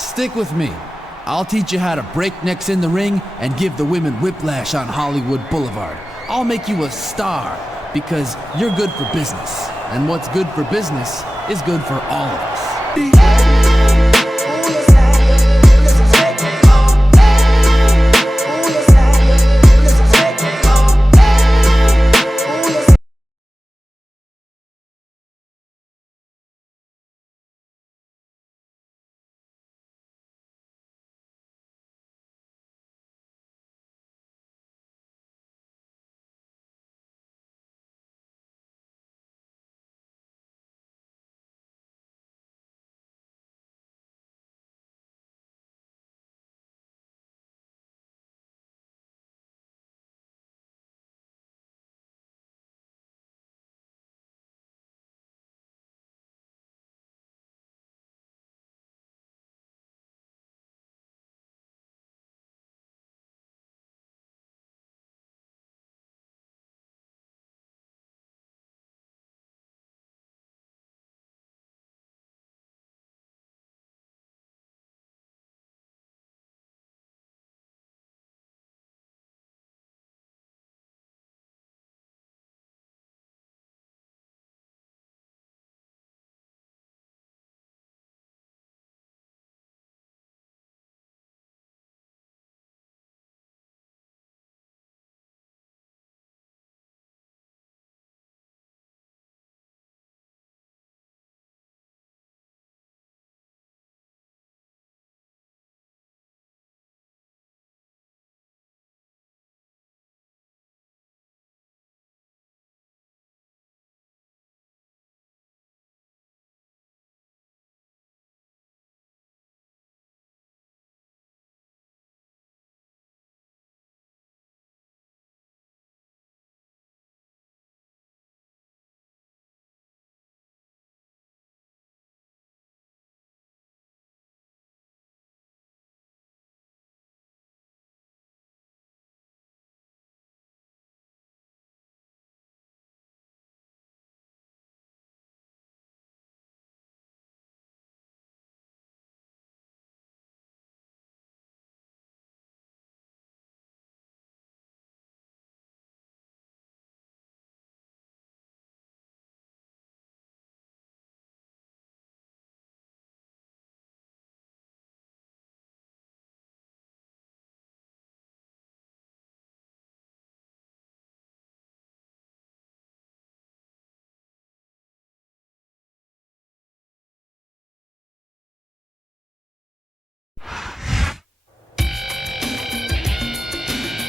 Stick with me. I'll teach you how to break necks in the ring and give the women whiplash on Hollywood Boulevard. I'll make you a star because you're good for business. And what's good for business is good for all of us.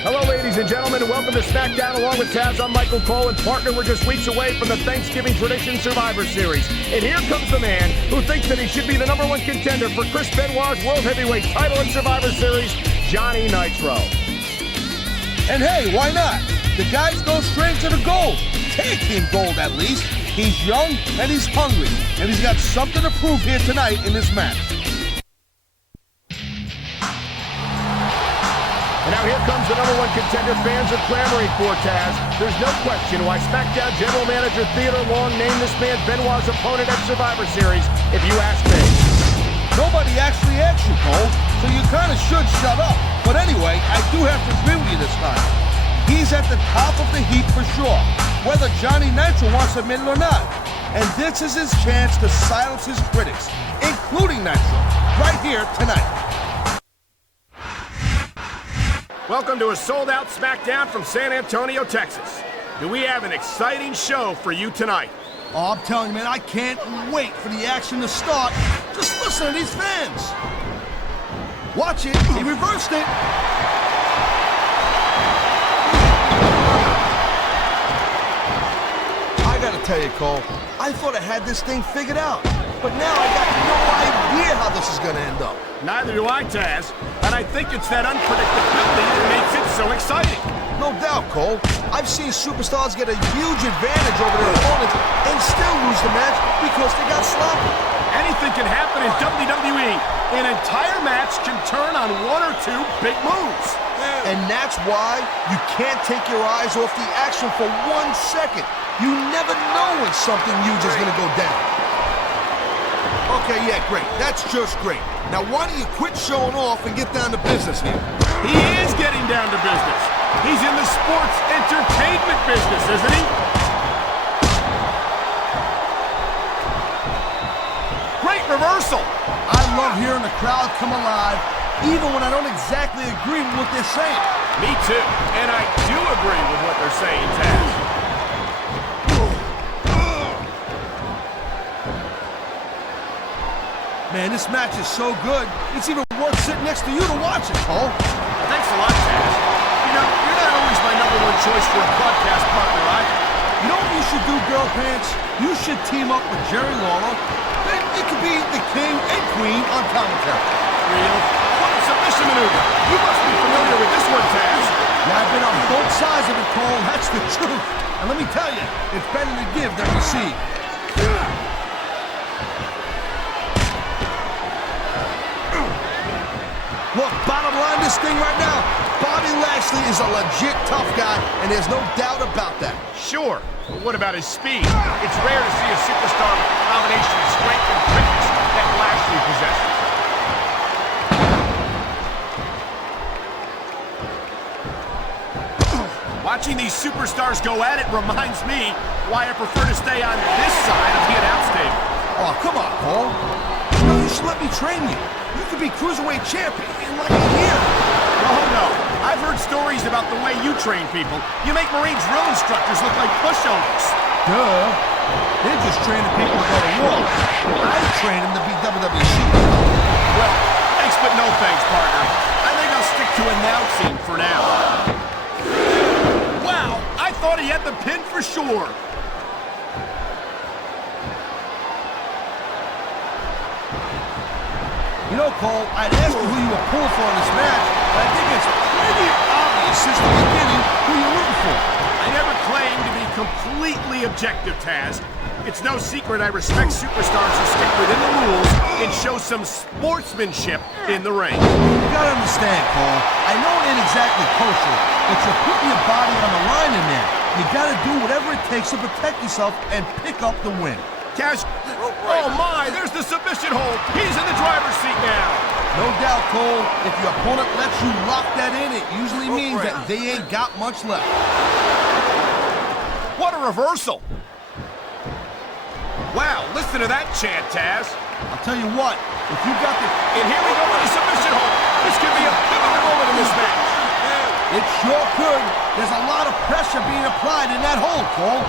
Hello, ladies and gentlemen, and welcome to Smackdown. Along with Taz, I'm Michael Cole, and partner, we're just weeks away from the Thanksgiving Tradition Survivor Series. And here comes the man who thinks that he should be the #1 contender for Chris Benoit's World Heavyweight title in Survivor Series, Johnny Nitro. And hey, why not? The guys go straight to the gold. Tag team gold, at least. He's young, and he's hungry. And he's got something to prove here tonight in this match. And now here comes the #1 contender fans are clamoring for, Taz. There's no question why SmackDown General Manager Theodore Long named this man Benoit's opponent at Survivor Series, if you ask me. Nobody actually asked you, Cole, so you kind of should shut up. But anyway, I do have to agree with you this time. He's at the top of the heap for sure, whether Johnny Nitro wants to admit it or not. And this is his chance to silence his critics, including Nitro, right here tonight. Welcome to a sold-out SmackDown from San Antonio, Texas. Do we have an exciting show for you tonight? Oh, I'm telling you, man, I can't wait for the action to start. Just listen to these fans. Watch it. He reversed it. I gotta tell you, Cole, I thought I had this thing figured out. But now I got no idea how this is gonna end up. Neither do I, Taz. And I think it's that unpredictability that makes it so exciting. No doubt, Cole. I've seen superstars get a huge advantage over their opponents and still lose the match because they got sloppy. Anything can happen in WWE. An entire match can turn on one or two big moves. And that's why you can't take your eyes off the action for 1 second. You never know when something huge is going to go down. Okay, yeah, great. That's just great. Now, why don't you quit showing off and get down to business here? He is getting down to business. He's in the sports entertainment business, isn't he? Great reversal. I love hearing the crowd come alive, even when I don't exactly agree with what they're saying. Me too. And I do agree with what they're saying, Taz. Man, this match is so good, it's even worth sitting next to you to watch it, Cole. Thanks a lot, Taz. You know, you're not always my #1 choice for a podcast partner, either. You know what you should do, Girl Pants? You should team up with Jerry Lawler. Then it could be the king and queen on commentary. Real? What a submission maneuver. You must be familiar with this one, Taz. Yeah, I've been on both sides of it, Cole. That's the truth. And let me tell you, it's better to give than receive. Look, bottom line this thing right now, Bobby Lashley is a legit tough guy, and there's no doubt about that. Sure, but what about his speed? It's rare to see a superstar with the combination of strength and quickness that Lashley possesses. Watching these superstars go at it reminds me why I prefer to stay on this side of the announce table. Oh, come on, Cole. You know, you should let me train you. You could be Cruiserweight champion in like a year. Oh, no. I've heard stories about the way you train people. You make Marine drill instructors look like pushovers. Duh. They're just training people to go to war. I train them to be WWE superstars. Well, thanks but no thanks, partner. I think I'll stick to announcing for now. Wow, I thought he had the pin for sure. You know, Cole, I'd ask you who you were pulling for in this match, but I think it's pretty obvious since the beginning who you're rooting for. I never claimed to be completely objective, Taz. It's no secret I respect superstars who stick within the rules and show some sportsmanship in the ring. You gotta understand, Cole, I know it ain't exactly kosher, but you're putting your body on the line in there. You gotta do whatever it takes to protect yourself and pick up the win. Taz, oh my, there's the submission hold. He's in the driver's seat now. No doubt, Cole, if your opponent lets you lock that in, it usually means that they ain't got much left. What a reversal. Wow, listen to that chant, Taz. I'll tell you what, if you got the... And here we go with the submission hold. This could be a pivotal moment in this match. It sure could. There's a lot of pressure being applied in that hold, Cole.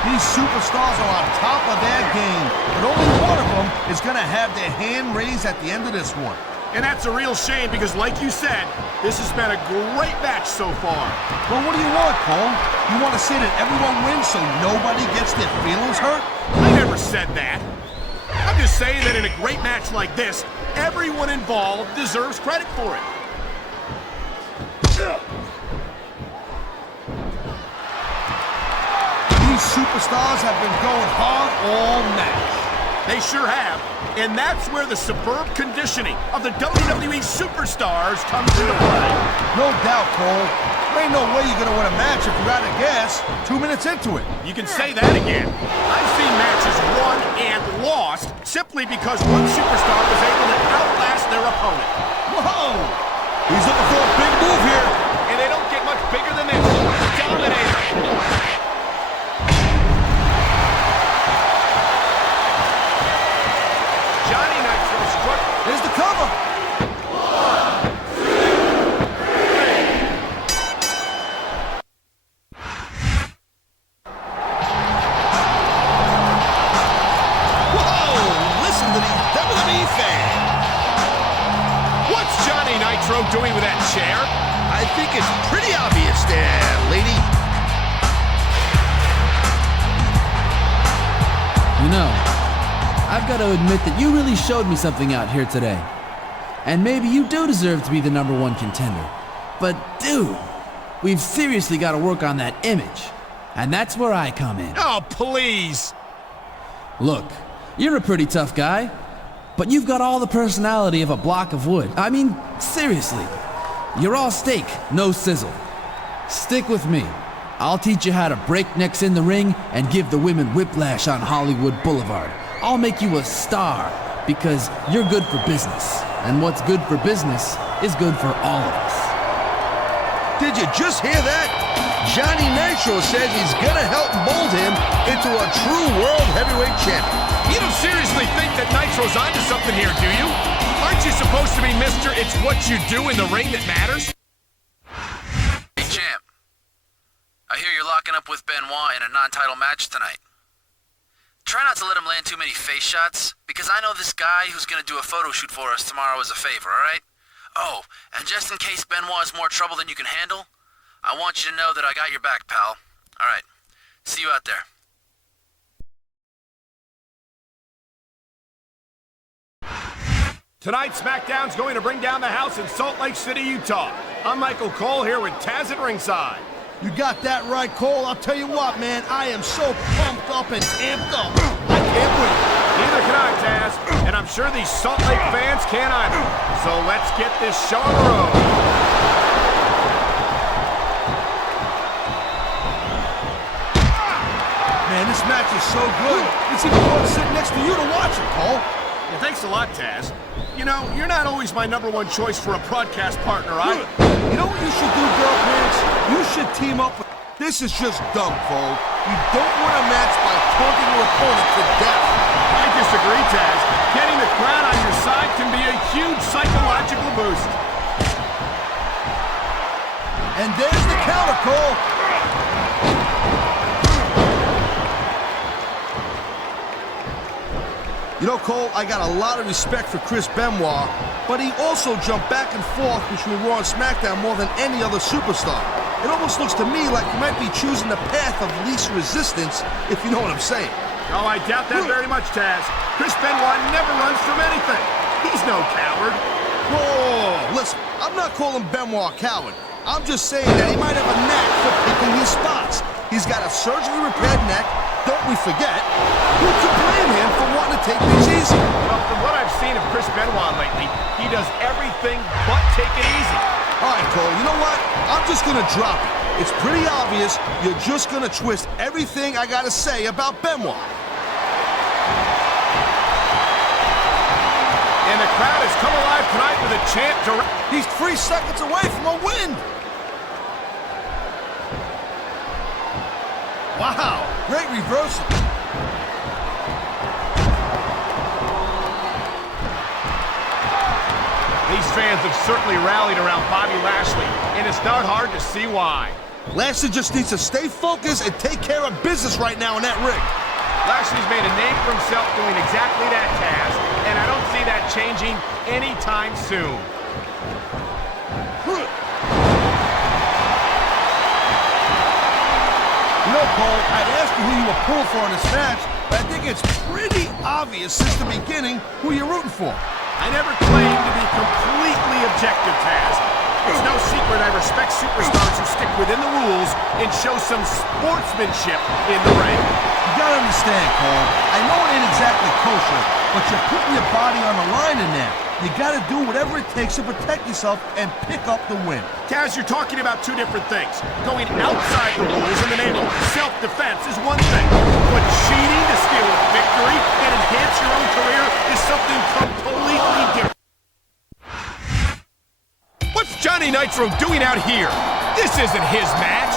These superstars are on top of their game, but only one of them is going to have their hand raised at the end of this one. And that's a real shame because, like you said, this has been a great match so far. Well, what do you want, Cole? You want to say that everyone wins so nobody gets their feelings hurt? I never said that. I'm just saying that in a great match like this, everyone involved deserves credit for it. These superstars have been going hard all match. They sure have. And that's where the superb conditioning of the WWE superstars comes into play. No doubt, Cole. There ain't no way you're going to win a match if you're out of gas 2 minutes into it. You can say that again. I've seen matches won and lost simply because one superstar was able to outlast their opponent. Whoa! He's looking for a big move here. And they don't get much bigger than this. Dominator. There's the cover. 1, 2, 3. Whoa! Listen to the WWE fan. What's Johnny Nitro doing with that chair? I think it's pretty obvious there, lady. You know, I've got to admit that you really showed me something out here today. And maybe you do deserve to be the #1 contender. But dude, we've seriously got to work on that image. And that's where I come in. Oh, please. Look, you're a pretty tough guy, but you've got all the personality of a block of wood. I mean, seriously. You're all steak, no sizzle. Stick with me. I'll teach you how to break necks in the ring and give the women whiplash on Hollywood Boulevard. I'll make you a star because you're good for business. And what's good for business is good for all of us. Did you just hear that? Johnny Nitro says he's gonna help mold him into a true world heavyweight champion. You don't seriously think that Nitro's onto something here, do you? Aren't you supposed to be Mr. It's what you do in the ring that matters? Hey, champ. I hear you're locking up with Benoit in a non-title match tonight. Try not to let him land too many face shots, because I know this guy who's gonna do a photo shoot for us tomorrow as a favor, alright? Oh, and just in case Benoit is more trouble than you can handle, I want you to know that I got your back, pal. Alright, see you out there. Tonight, SmackDown's going to bring down the house in Salt Lake City, Utah. I'm Michael Cole here with Taz at ringside. You got that right, Cole. I'll tell you what, man, I am so pumped up and amped up. I can't wait. Neither can I, Taz, and I'm sure these Salt Lake fans can't either. So let's get this show on the road. Man, this match is so good. It's even fun sitting next to you to watch it, Cole. Well, thanks a lot, Taz. You know, you're not always my #1 choice for a broadcast partner, either. You know what you should do, Girl Pants? You should team up with... This is just dumb, Cole. You don't win a match by taunting your opponent to death. I disagree, Taz. Getting the crowd on your side can be a huge psychological boost. And there's the counter, Cole. You know, Cole, I got a lot of respect for Chris Benoit, but he also jumped back and forth between Raw and SmackDown more than any other superstar. It almost looks to me like he might be choosing the path of least resistance, if you know what I'm saying. Oh, I doubt that very much, Taz. Chris Benoit never runs from anything. He's no coward. Whoa, listen, I'm not calling Benoit a coward. I'm just saying that he might have a knack for picking his spots. He's got a surgically repaired neck, don't we forget. Who could blame him for wanting to take things easy? Well, from what I've seen of Chris Benoit lately, he does everything but take it easy. All right, Cole, you know what? I'm just gonna drop it. It's pretty obvious you're just gonna twist everything I gotta say about Benoit. And the crowd has come alive tonight with a chant to... He's 3 seconds away from a win. Wow, great reversal. These fans have certainly rallied around Bobby Lashley, and it's not hard to see why. Lashley just needs to stay focused and take care of business right now in that ring. Lashley's made a name for himself doing exactly that, Taz, and I don't see that changing anytime soon. You know, Cole, I'd ask you who you were pulling for in this match, but I think it's pretty obvious since the beginning who you're rooting for. I never claimed to be completely objective, Taz. It's no secret I respect superstars who stick within the rules and show some sportsmanship in the ring. You gotta understand, Cole, I know it ain't exactly kosher, but you're putting your body on the line in there. You gotta do whatever it takes to protect yourself and pick up the win. Taz, you're talking about two different things. Going outside the rules in the name of self-defense is one thing, but cheating to steal a victory and enhance your own career is something completely different. What's Johnny Nitro doing out here? This isn't his match.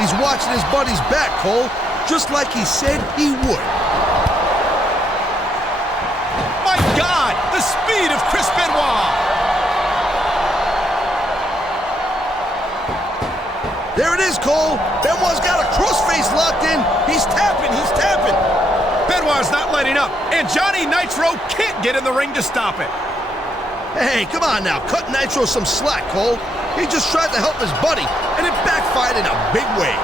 He's watching his buddy's back, Cole, just like he said he would. My God, the speed of Chris Benoit! There it is, Cole. Benoit's got a crossface locked in. He's tapping, he's tapping. Benoit's not letting up, and Johnny Nitro can't get in the ring to stop it. Hey, come on now, cut Nitro some slack, Cole. He just tried to help his buddy, and it backfired in a big way.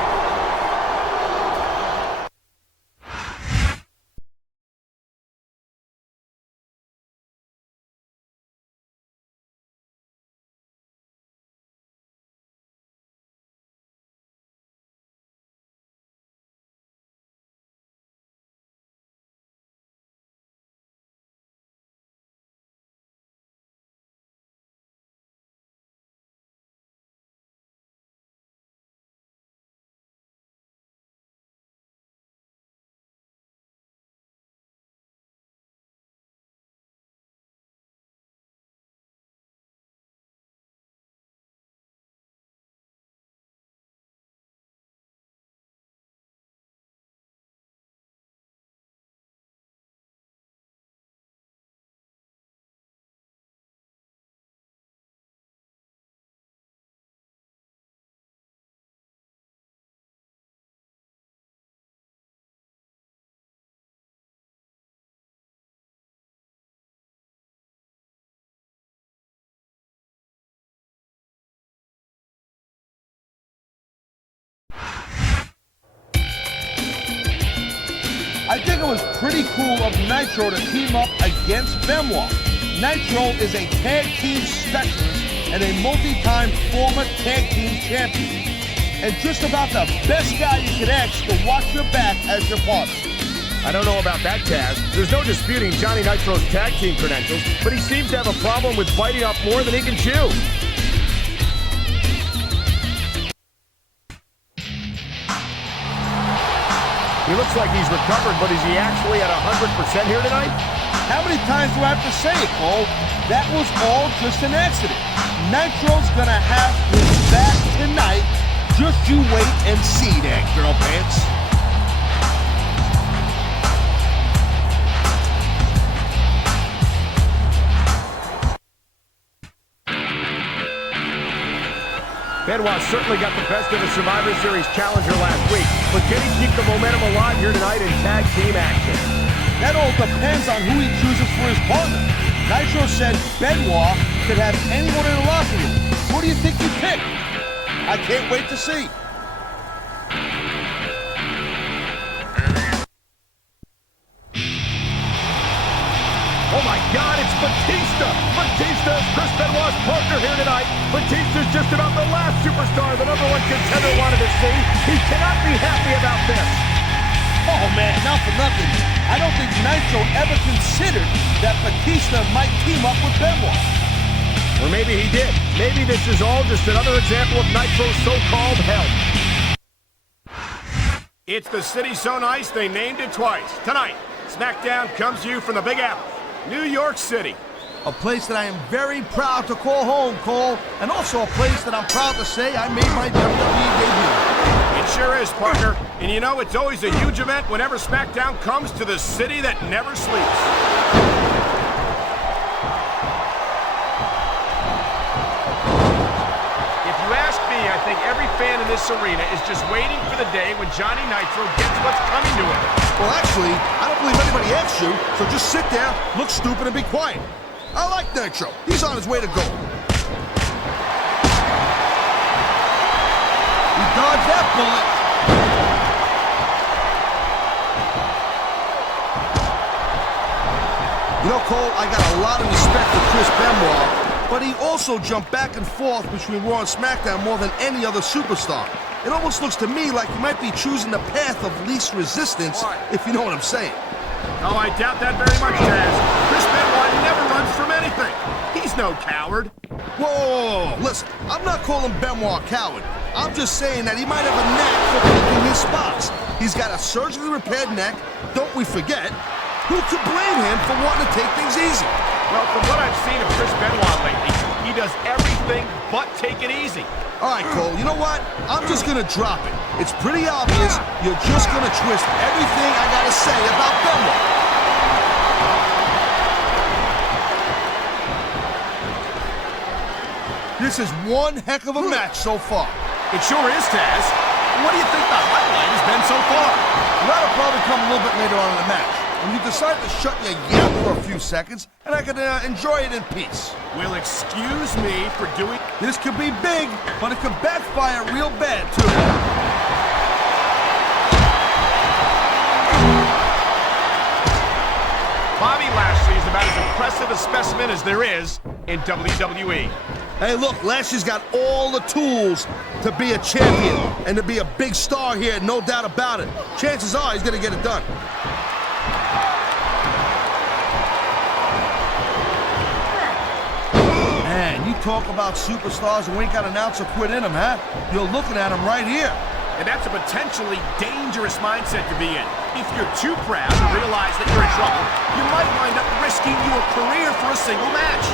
I think it was pretty cool of Nitro to team up against Benoit. Nitro is a tag team specialist and a multi-time former tag team champion. And just about the best guy you could ask to watch your back as your partner. I don't know about that, Taz. There's no disputing Johnny Nitro's tag team credentials, but he seems to have a problem with biting off more than he can chew. He looks like he's recovered, but is he actually at 100% here tonight? How many times do I have to say it, Cole? That was all just an accident. Nitro's gonna have his back tonight. Just you wait and see that, girl pants. Benoit certainly got the best of the Survivor Series challenger last week, but can he keep the momentum alive here tonight in tag team action? That all depends on who he chooses for his partner. Nitro said Benoit could have anyone in the locker room. Who do you think he picked? I can't wait to see. Oh my God, it's Batista! Batista is Chris Benoit's partner here tonight. Batista's just about the last superstar the #1 contender wanted to see. He cannot be happy about this. Oh man, not for nothing. I don't think Nitro ever considered that Batista might team up with Benoit. Or maybe he did. Maybe this is all just another example of Nitro's so-called help. It's the city so nice they named it twice. Tonight, SmackDown comes to you from the Big Apple, New York City. A place that I am very proud to call home, Cole, and also a place that I'm proud to say I made my WWE debut. It sure is, partner. And you know, it's always a huge event whenever SmackDown comes to the city that never sleeps. If you ask me, I think every fan in this arena is just waiting for the day when Johnny Nitro gets what's coming to him. Well, actually, I don't believe anybody asked you, so just sit there, look stupid, and be quiet. I like Nitro. He's on his way to gold. He dodged that bullet. You know, Cole, I got a lot of respect for Chris Benoit, but he also jumped back and forth between Raw and SmackDown more than any other superstar. It almost looks to me like he might be choosing the path of least resistance, if you know what I'm saying. Oh, I doubt that very much, Taz. Chris Benoit never runs from anything. He's no coward. Whoa, listen, I'm not calling Benoit a coward. I'm just saying that he might have a knack for picking his spots. He's got a surgically repaired neck, don't we forget. Who could blame him for wanting to take things easy? Well, from what I've seen of Chris Benoit lately, he does everything but take it easy. All right, Cole, you know what? I'm just gonna drop it. It's pretty obvious you're just gonna twist everything I gotta say about Benoit. This is one heck of a match so far. It sure is, Taz. What do you think the highlight has been so far? Well, that'll probably come a little bit later on in the match, when you decide to shut your yap for a few seconds, and I can enjoy it in peace. Well, excuse me for doing... This could be big, but it could backfire real bad, too. Bobby Lashley is about as impressive a specimen as there is in WWE. Hey, look, Lashley's got all the tools to be a champion and to be a big star here, no doubt about it. Chances are he's gonna get it done. Man, you talk about superstars who ain't got an ounce of quit in them, huh? You're looking at them right here. And that's a potentially dangerous mindset to be in. If you're too proud to realize that you're in trouble, you might wind up risking your career for a single match.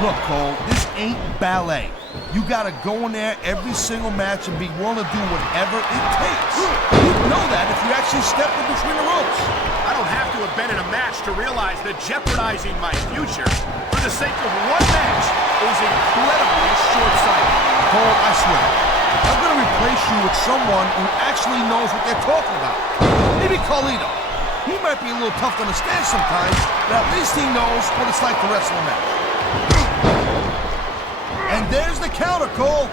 Look, Cole, this ain't ballet. You gotta go in there every single match and be willing to do whatever it takes. You'd know that if you actually stepped in between the ropes. I don't have to have been in a match to realize that jeopardizing my future for the sake of one match is incredibly short-sighted. Cole, I swear, I'm gonna replace you with someone who actually knows what they're talking about. Maybe Carlito. He might be a little tough to understand sometimes, but at least he knows what it's like to wrestle a match. And there's the counter, Cole.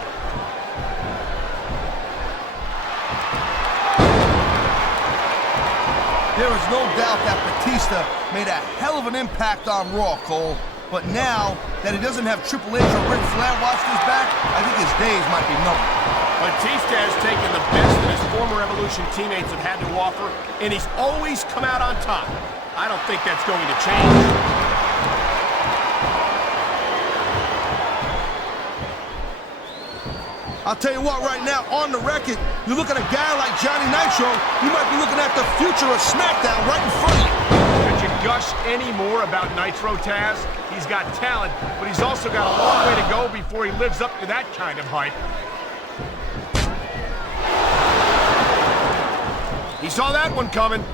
There is no doubt that Batista made a hell of an impact on Raw, Cole. But now that he doesn't have Triple H or Ric Flair watching his back, I think his days might be numbered. Batista has taken the best that his former Evolution teammates have had to offer, and he's always come out on top. I don't think that's going to change. I'll tell you what, right now, on the record, you look at a guy like Johnny Nitro, you might be looking at the future of SmackDown right in front of you. Could you gush any more about Nitro, Taz? He's got talent, but he's also got a long way to go before he lives up to that kind of hype. He saw that one coming.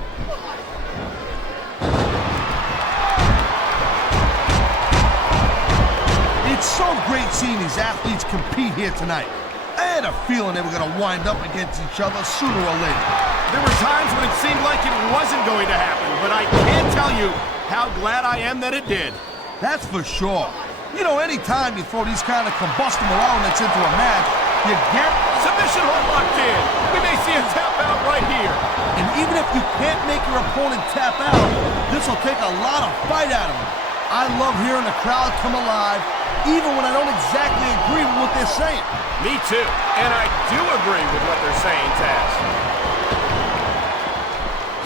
It's so great seeing these athletes compete here tonight. I had a feeling they were going to wind up against each other sooner or later. There were times when it seemed like it wasn't going to happen, but I can't tell you how glad I am that it did. That's for sure. You know, anytime you throw these kind of combustible elements into a match, you get... Submission hold locked in. We may see a tap out right here. And even if you can't make your opponent tap out, this will take a lot of fight out of them. I love hearing the crowd come alive, even when I don't exactly agree with what they're saying. Me too. And I do agree with what they're saying, Taz.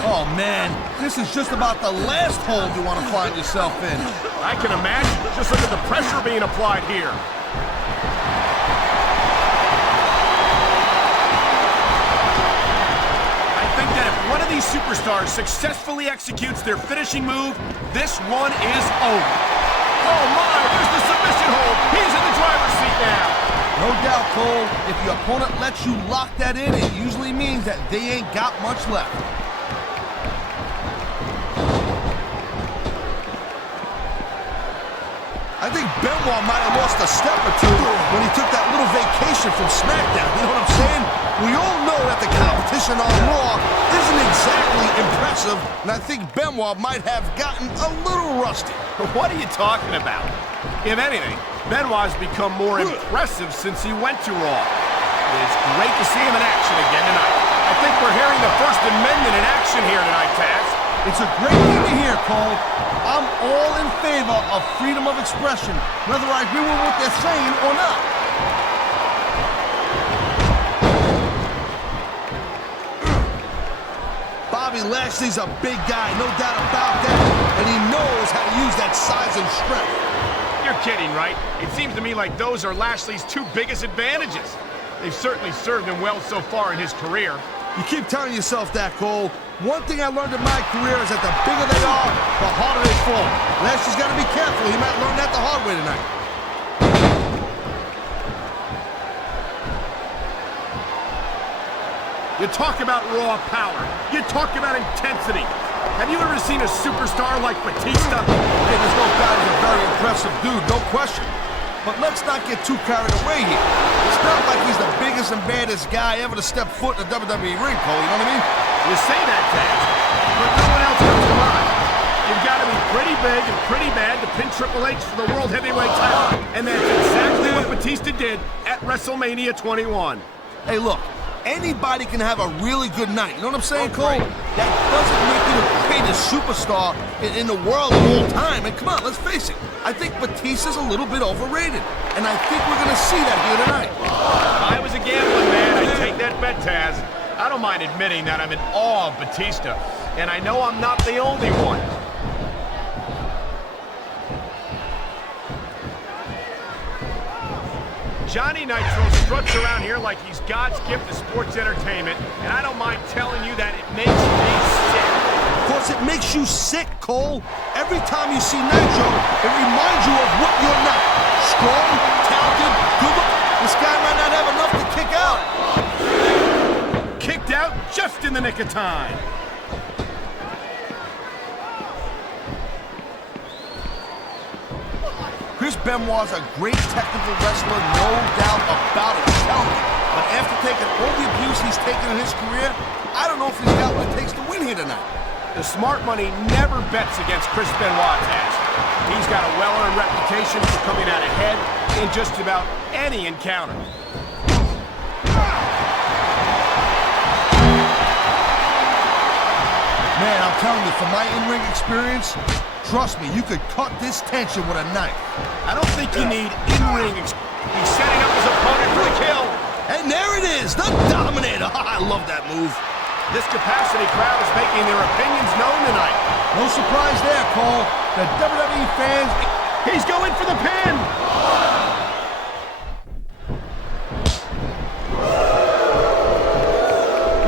Oh, man. This is just about the last hole you want to find yourself in. I can imagine. Just look at the pressure being applied here. I think that if one of these superstars successfully executes their finishing move, this one is over. Oh, my. There's the submission hold. He's in the driver's seat now. No doubt, Cole, if your opponent lets you lock that in, it usually means that they ain't got much left. I think Benoit might have lost a step or two when he took that little vacation from SmackDown. You know what I'm saying? We all know that the competition on Raw isn't exactly impressive, and I think Benoit might have gotten a little rusty. What are you talking about? If anything, Benoit's become more impressive since he went to Raw. It's great to see him in action again tonight. I think we're hearing the First Amendment in action here tonight, Taz. It's a great thing to hear, Cole. I'm all in favor of freedom of expression, whether I agree with what they're saying or not. Bobby Lashley's a big guy, no doubt about that, and he knows how to use that size and strength. You're kidding, right? It seems to me like those are Lashley's two biggest advantages. They've certainly served him well so far in his career. You keep telling yourself that, Cole. One thing I learned in my career is that the bigger they are, the harder they fall. Lashley's got to be careful. He might learn that the hard way tonight. You talk about raw power. You talk about intensity. Have you ever seen a superstar like Batista? Hey, there's no doubt he's a very impressive dude, no question. But let's not get too carried away here. It's not like he's the biggest and baddest guy ever to step foot in the WWE ring, Cole, you know what I mean? You say that, Taz, but no one else comes to mind. You've got to be pretty big and pretty bad to pin Triple H for the World Heavyweight title. And that's exactly what Batista did at WrestleMania 21. Hey, look, anybody can have a really good night. You know what I'm saying, Oh, Cole? great. That doesn't make you the greatest superstar in the world of all time. And come on, let's face it. I think Batista's a little bit overrated. And I think we're going to see that here tonight. If I was a gambling man, I'd take that bet, Taz. I don't mind admitting that I'm in awe of Batista. And I know I'm not the only one. Johnny Nitro struts around here like he's God's gift to sports entertainment, and I don't mind telling you that it makes me sick. Of course, it makes you sick, Cole. Every time you see Nitro, it reminds you of what you're not. Strong, talented, good look. This guy might not have enough to kick out. Kicked out just in the nick of time. Chris Benoit's a great technical wrestler, no doubt about it. Tell me. But after taking all the abuse he's taken in his career, I don't know if he's got what it takes to win here tonight. The smart money never bets against Chris Benoit, Taz. He's got a well-earned reputation for coming out ahead in just about any encounter. Man, Man, I'm telling you, from my in-ring experience, trust me, you could cut this tension with a knife. I don't think you need in-ring. He's setting up his opponent for the kill. And there it is, the Dominator. I love that move. This capacity crowd is making their opinions known tonight. No surprise there, Cole. The WWE fans... He's going for the pin.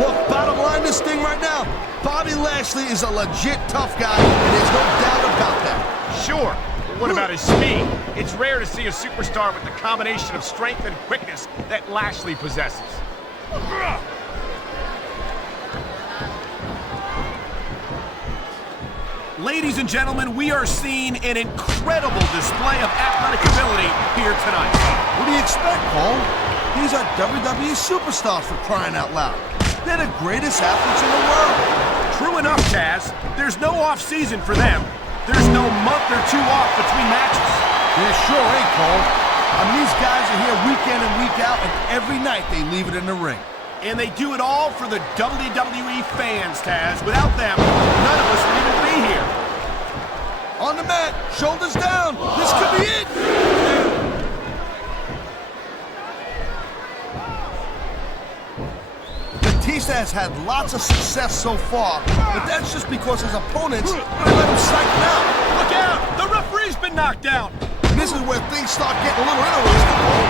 Look, bottom line this thing right now, Bobby Lashley is a legit tough guy, and there's no doubt about that. Sure, but what about his speed? It's rare to see a superstar with the combination of strength and quickness that Lashley possesses. Ladies and gentlemen, we are seeing an incredible display of athletic ability here tonight. What do you expect, Cole? These are WWE superstars, for crying out loud. They're the greatest athletes in the world. True enough, Taz. There's no off-season for them. There's no month or two off between matches. There sure ain't, Cole. I mean, these guys are here week in and week out, and every night they leave it in the ring. And they do it all for the WWE fans, Taz. Without them, none of us would even be here. On the mat, shoulders down. This could be it. Batista has had lots of success so far, but that's just because his opponents let him cycle out. Look out! The referee's been knocked out. And this is where things start getting a little interesting, Cole.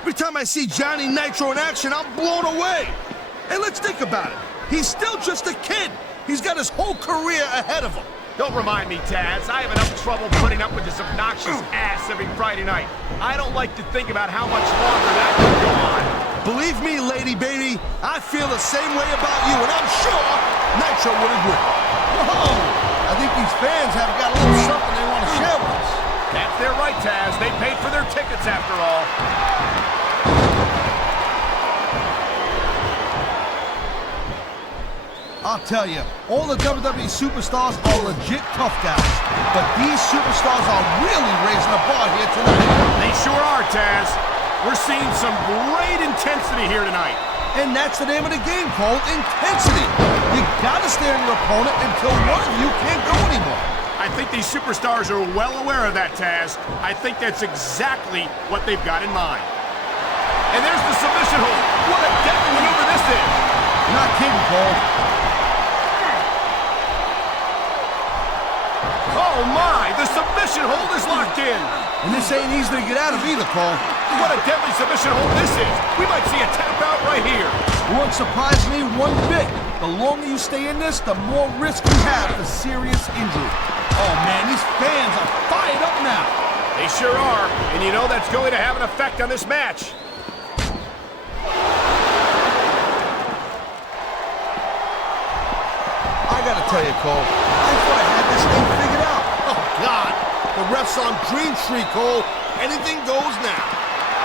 Every time I see Johnny Nitro in action, I'm blown away. And let's think about it. He's still just a kid. He's got his whole career ahead of him. Don't remind me, Taz. I have enough trouble putting up with this obnoxious ass every Friday night. I don't like to think about how much longer that could go on. Believe me, Lady Beatty, I feel the same way about you, and I'm sure Nitro would agree. Whoa! I think these fans have got a little something they want to share with us. That's their right, Taz. They paid for their tickets after all. I'll tell you, all the WWE superstars are legit tough guys, but these superstars are really raising the bar here tonight. They sure are, Taz. We're seeing some great intensity here tonight. And that's the name of the game, Cole, intensity. You gotta stare at your opponent until one of you can't go anymore. I think these superstars are well aware of that, Taz. I think that's exactly what they've got in mind. And there's the submission hold. What a deadly maneuver this is. You're not kidding, Cole. Oh my, the submission hold is locked in. And this ain't easy to get out of either, Cole. What a deadly submission hold this is. We might see a tap out right here. It won't surprise me one bit. The longer you stay in this, the more risk you have for serious injury. Oh man, these fans are fired up now. They sure are, and you know that's going to have an effect on this match. I gotta tell you, Cole, I thought I had this thing figured out. Oh, God. The ref's on Dream Street, Cole. Anything goes now.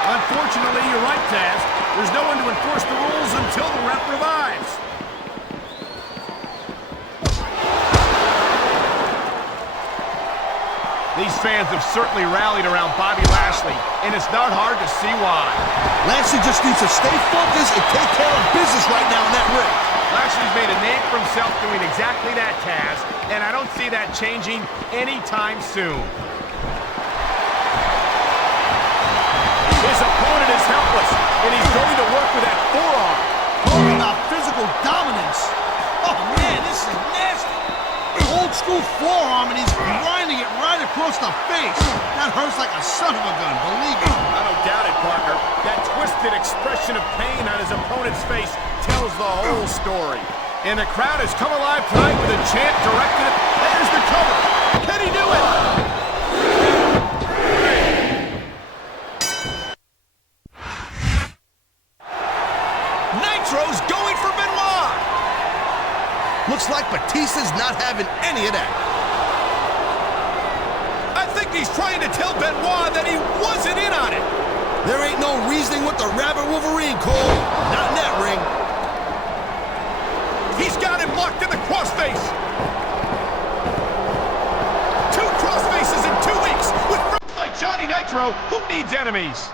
Unfortunately, you're right, Taz. There's no one to enforce the rules until the ref revives. These fans have certainly rallied around Bobby Lashley, and it's not hard to see why. Lashley just needs to stay focused and take care of business right now in that ring. Lashley's made a name for himself doing exactly that, Taz, and I don't see that changing anytime soon. His opponent is helpless, and he's going to work with that forearm. Talking about physical dominance. Oh, man, this is nasty. Old school forearm, and he's grinding it right across the face. That hurts like a son of a gun, believe me. I don't doubt it, partner. That twisted expression of pain on his opponent's face tells the whole story. And the crowd has come alive tonight with a chant directed at... There's the cover. Can he do it? Nitro's going for Benoit. Looks like Batista's not having any of that. I think he's trying to tell Benoit that he wasn't in on it. There ain't no reasoning with the Rabbit Wolverine, Cole. Not in that ring. He's got him locked in the crossface. 2 crossfaces in 2 weeks with like Johnny Nitro, who needs enemies?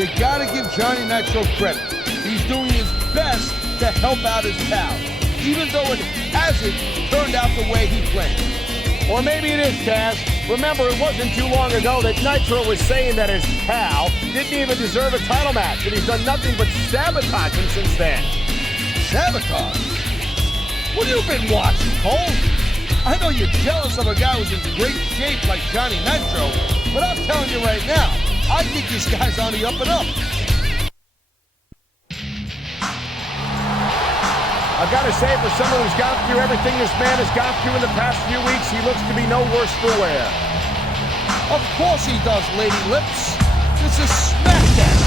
You gotta give Johnny Nitro credit. He's doing his best to help out his pal, even though it hasn't turned out the way he planned. Or maybe it is, Taz. Remember, it wasn't too long ago that Nitro was saying that his pal didn't even deserve a title match, and he's done nothing but sabotage him since then. Sabotage? What have you been watching, Cole? I know you're jealous of a guy who's in great shape like Johnny Nitro, but I'm telling you right now, I think this guy's on the up and up. I've got to say, for someone who's gone through everything this man has gone through in the past few weeks, he looks to be no worse for wear. Of course he does, Lady Lips. This is Smackdown.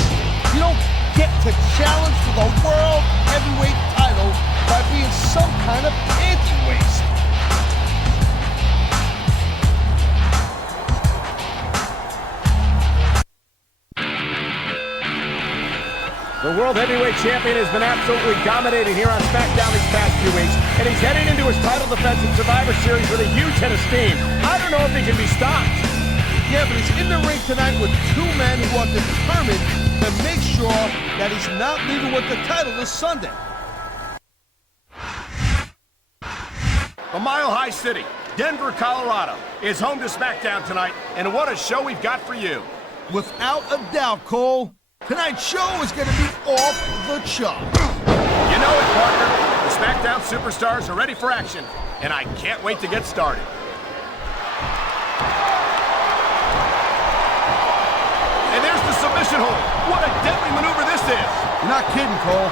You don't get to challenge for the World Heavyweight title by being some kind of panty waste. The World Heavyweight Champion has been absolutely dominating here on SmackDown these past few weeks, and he's heading into his title defense in Survivor Series with a huge head of steam. I don't know if he can be stopped. Yeah, but he's in the ring tonight with two men who are determined to make sure that he's not leaving with the title this Sunday. The Mile High City, Denver, Colorado, is home to SmackDown tonight, and what a show we've got for you. Without a doubt, Cole, tonight's show is going to be off the chart. You know it, partner. The SmackDown superstars are ready for action, and I can't wait to get started. And there's the submission hold. What a deadly maneuver this is. You're not kidding, Cole.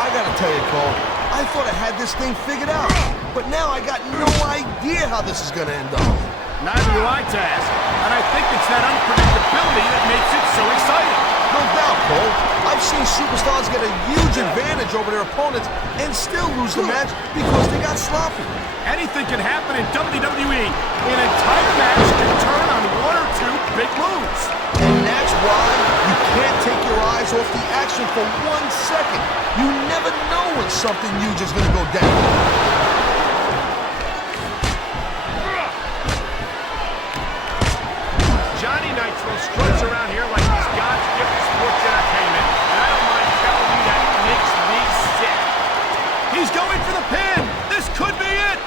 I gotta tell you, Cole, I thought I had this thing figured out, but now I got no idea how this is gonna end up. Neither do I, Taz. And I think it's that unpredictability that makes it so exciting. No doubt, Cole. I've seen superstars get a huge advantage over their opponents and still lose the match because they got sloppy. Anything can happen in WWE. An entire match can turn on one or two big moves. And that's why you can't take your eyes off the action for 1 second. You never know when something huge is gonna go down. Johnny Nitro struts around here like he's God's gift to sports entertainment, and I don't mind telling you that makes me sick. He's going for the pin! This could be it!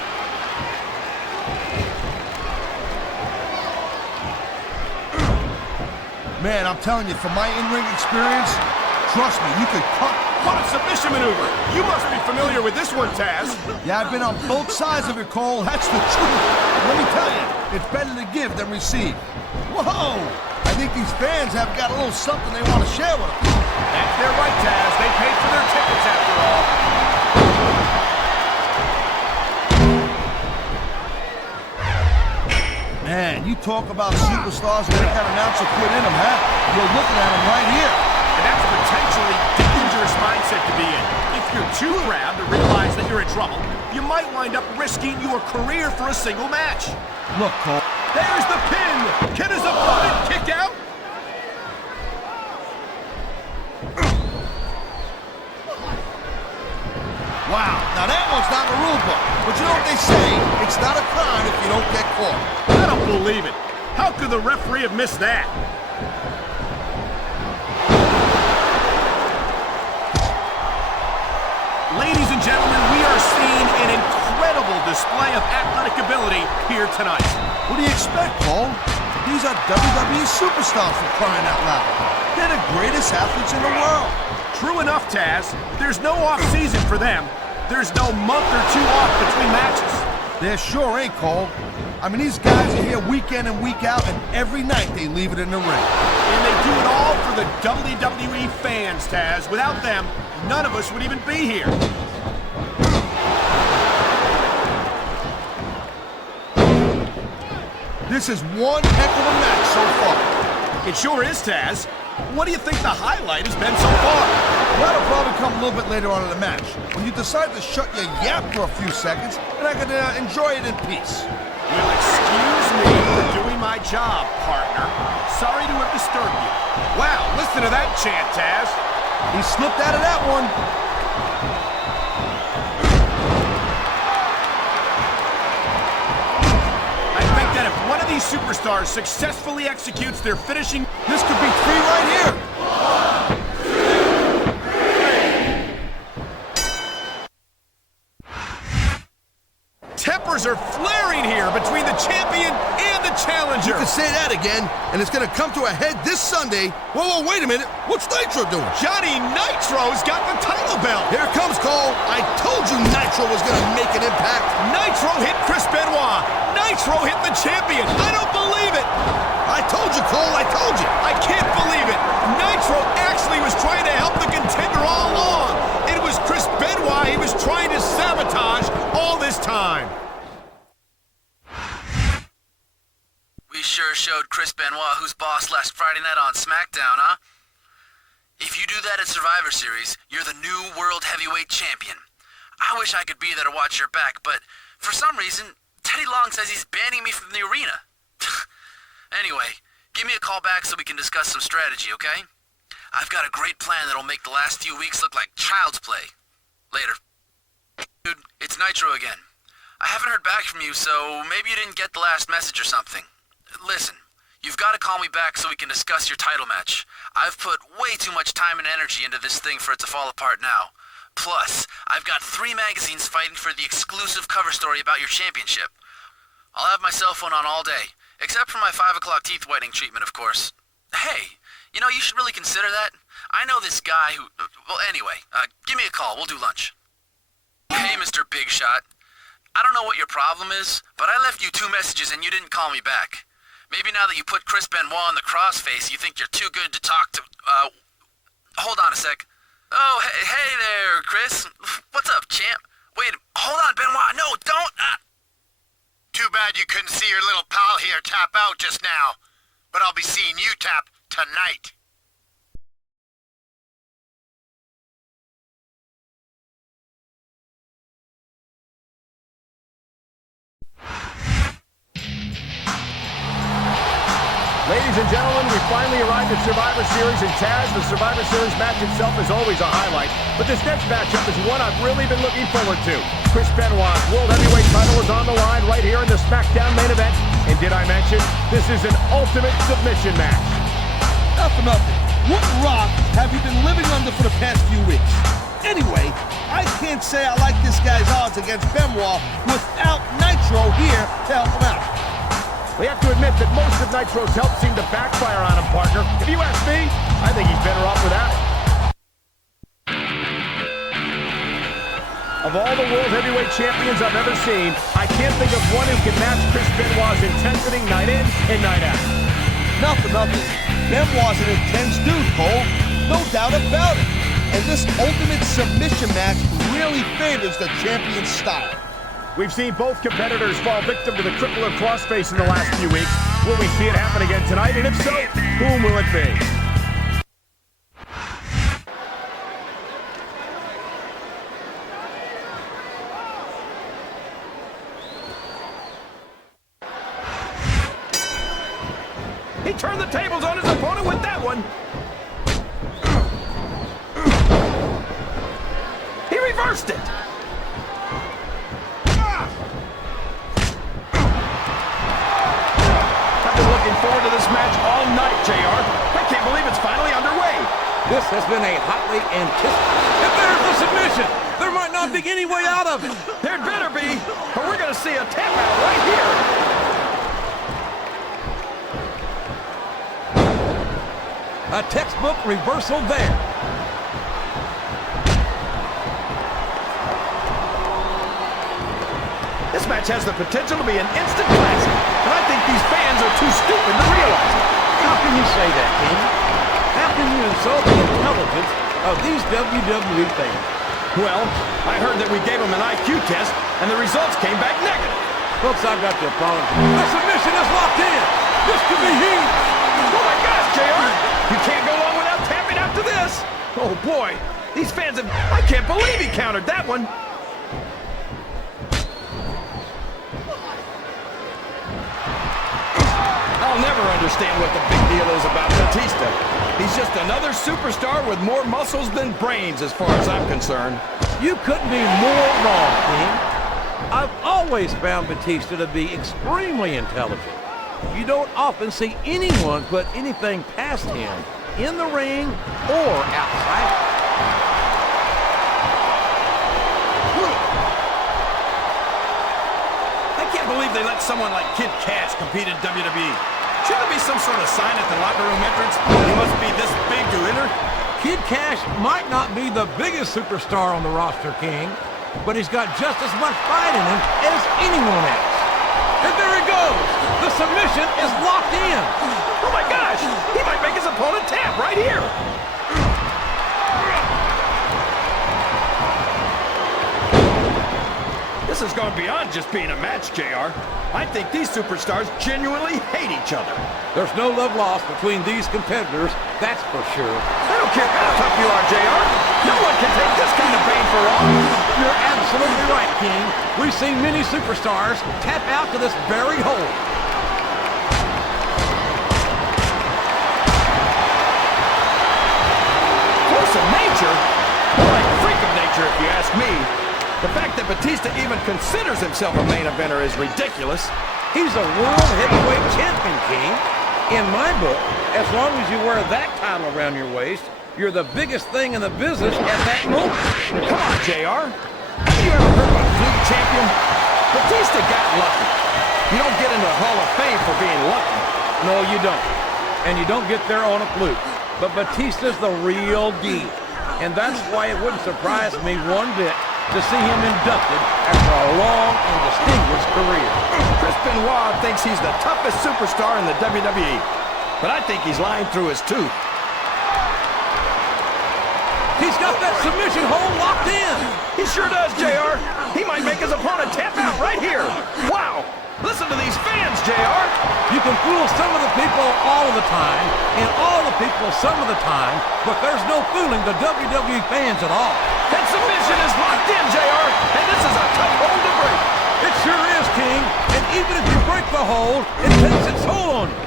Man, I'm telling you, from my in-ring experience, trust me, you could cut. What a submission maneuver! You must be familiar with this one, Taz. Yeah, I've been on both sides of it, Cole. That's the truth. Let me tell you, it's better to give than receive. Whoa! I think these fans have got a little something they want to share with them. That's their right, Taz. They paid for their tickets after all. Man, you talk about superstars with that kind of announcer put in them, huh? You're looking at them right here. And that's a potentially dangerous mindset to be in. If you're too proud to realize that you're in trouble, you might wind up risking your career for a single match. Look, Cole. There's the pin! Can his opponent kick out? Wow, now that one's not in the rule book. But you know what they say, it's not a crime if you don't get caught. I don't believe it. How could the referee have missed that? Ladies and gentlemen, we are seeing an incredible display of athletic ability here tonight. What do you expect, Cole? These are WWE superstars for crying out loud. They're the greatest athletes in the world. True enough, Taz. There's no off-season for them. There's no month or two off between matches. There sure ain't, Cole. I mean, these guys are here week in and week out, and every night they leave it in the ring. And they do it all for the WWE fans, Taz. Without them, none of us would even be here. This is one heck of a match so far. It sure is, Taz. What do you think the highlight has been so far? That'll probably come a little bit later on in the match, when you decide to shut your yap for a few seconds, and I can enjoy it in peace. Well, excuse me for doing my job, partner. Sorry to have disturbed you. Wow, listen to that chant, Taz. He slipped out of that one. I superstars successfully executes their finishing. This could be 3 right here. Tempers are flaring here between the champion and the challenger. You can say that again, and it's going to come to a head this Sunday. Whoa, wait a minute. What's Nitro doing? Johnny Nitro's got the title belt. Here it comes, Cole. I told you Nitro was going to make an impact. Nitro hit Chris Benoit. Nitro hit the champion. I don't believe it. I told you, Cole. I told you. I can't believe it. Nitro actually was trying to help the Contender all along. It was Chris Benoit he was trying to sabotage all this time. We sure showed Chris Benoit who's boss last Friday night on SmackDown, huh? If you do that at Survivor Series, you're the new World Heavyweight Champion. I wish I could be there to watch your back, but for some reason, Teddy Long says he's banning me from the arena. Anyway, give me a call back so we can discuss some strategy, okay? I've got a great plan that'll make the last few weeks look like child's play. Later. Dude, it's Nitro again. I haven't heard back from you, so maybe you didn't get the last message or something. Listen, you've got to call me back so we can discuss your title match. I've put way too much time and energy into this thing for it to fall apart now. Plus, I've got 3 magazines fighting for the exclusive cover story about your championship. I'll have my cell phone on all day, except for my 5 o'clock teeth whitening treatment, of course. Hey, you know, you should really consider that. I know this guy who... well, anyway, give me a call. We'll do lunch. Hey, Mr. Big Shot. I don't know what your problem is, but I left you 2 messages and you didn't call me back. Maybe now that you put Chris Benoit in the crossface, you think you're too good to talk to... hold on a sec. Oh, hey there, Chris. What's up, champ? Wait, hold on, Benoit. No, don't... Too bad you couldn't see your little pal here tap out just now. But I'll be seeing you tap tonight. Ladies and gentlemen, we finally arrived at Survivor Series, and Taz, the Survivor Series match itself is always a highlight. But this next matchup is one I've really been looking forward to. Chris Benoit's World Heavyweight title is on the line right here in the SmackDown main event. And did I mention, this is an ultimate submission match. Not for nothing. What rock have you been living under for the past few weeks? Anyway, I can't say I like this guy's odds against Benoit without Nitro here to help him out. We have to admit that most of Nitro's help seemed to backfire on him, partner. If you ask me, I think he's better off without it. Of all the World Heavyweight Champions I've ever seen, I can't think of one who can match Chris Benoit's intensity night in and night out. Not for nothing. Benoit's an intense dude, Cole. No doubt about it. And this ultimate submission match really favors the champion's style. We've seen both competitors fall victim to the crippler crossface in the last few weeks. Will we see it happen again tonight? And if so, whom will it be? He turned the tables on his opponent with that one. He reversed it. Looking forward to this match all night, JR. I can't believe it's finally underway. This has been a hotly anticipated... If there's the submission, there might not be any way out of it. There'd better be, or we're going to see a tap out right here. A textbook reversal there. This match has the potential to be an instant classic, and I think these fans are too stupid to realize it. How can you say that, King? How can you insult the intelligence of these WWE fans? Well, I heard that we gave them an IQ test, and the results came back negative. Folks, I've got to apologize. The submission is locked in. This could be huge. Oh my gosh, JR! You can't go long without tapping out to this. Oh boy, these fans have... I can't believe he countered that one. I'll never understand what the big deal is about Batista. He's just another superstar with more muscles than brains as far as I'm concerned. You couldn't be more wrong, King. I've always found Batista to be extremely intelligent. You don't often see anyone put anything past him in the ring or outside. I can't believe they let someone like Kid Cash compete in WWE. Shouldn't there be some sort of sign at the locker room entrance? He must be this big to enter. Kid Cash might not be the biggest superstar on the roster, King, but he's got just as much fight in him as anyone else. And there he goes! The submission is locked in! Oh my gosh! He might make his opponent tap right here! This has gone beyond just being a match, JR. I think these superstars genuinely hate each other. There's no love lost between these competitors, that's for sure. I don't care how tough you are, JR. No one can take this kind of pain for long. You're absolutely right, King. We've seen many superstars tap out to this very hold. Force of nature? More like freak of nature, if you ask me. The fact that Batista even considers himself a main eventer is ridiculous. He's a world heavyweight champion, King. In my book, as long as you wear that title around your waist, you're the biggest thing in the business at that moment. Come on, JR. Have you ever heard of a fluke champion? Batista got lucky. You don't get into the Hall of Fame for being lucky. No, you don't. And you don't get there on a fluke. But Batista's the real deal. And that's why it wouldn't surprise me one bit to see him inducted after a long and distinguished career. Chris Benoit thinks he's the toughest superstar in the WWE, but I think he's lying through his tooth. He's got that submission hold locked in. He sure does, JR. He might make his opponent tap out right here. Wow! Listen to these fans, JR. You can fool some of the people all of the time, and all the people some of the time, but there's no fooling the WWE fans at all. That submission is locked in, JR, and this is a tough hold to break. It sure is, King, and even if you break the hold, it takes its toll on you.